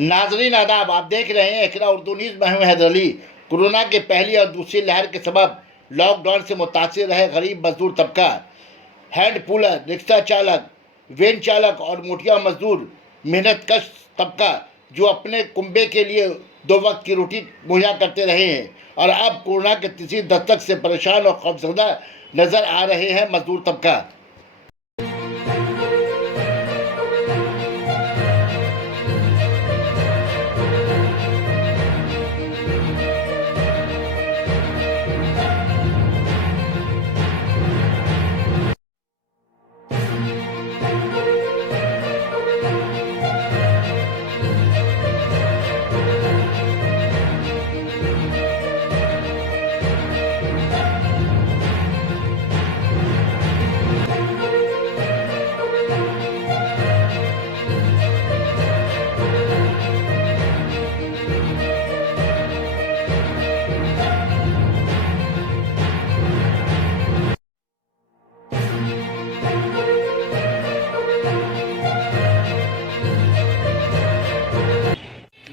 नाजरीन आदाब, आप देख रहे हैं इकरा उर्दू न्यूज़ में हूं हैदर अली। कोरोना के पहली और दूसरी लहर के सबब लॉकडाउन से मुतासिर रहे गरीब मजदूर तबका, हैंड पुलर, रिक्शा चालक, वैन चालक और मुठिया मजदूर, मेहनतकश तबका जो अपने कुंबे के लिए दो वक्त की रोटी मुहैया करते रहे हैं और अब कोरोना के तीसरी दस्तक से परेशान और खौफजदा नजर आ रहे हैं मजदूर तबका।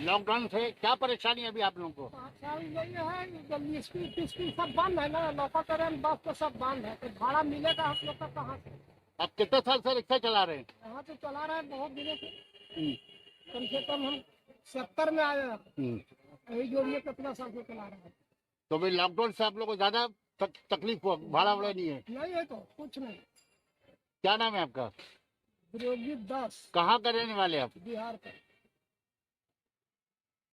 लॉकडाउन से क्या परेशानी है अभी आप लोगों को? यही है, जब स्कूल सब बंद है ना, लौका करें बस तो सब बंद है, तो भाड़ा मिलेगा हम लोग का कहाँ से? आप कितने साल से रिक्शा चला रहे हैं? यहाँ तो चला रहे हैं बहुत दिनों से। कम से कम हम 70 में आए हैं। यही जोड़िए कितना साल से चला रहे हैं। तो भाई लॉकडाउन से आप लोग को ज्यादा तकलीफ हुआ, भाड़ा वाड़ा नहीं है? नहीं है तो कुछ नहीं। क्या नाम है आपका? विरोधी दास। कहाँ का रहने वाले आप? बिहार का।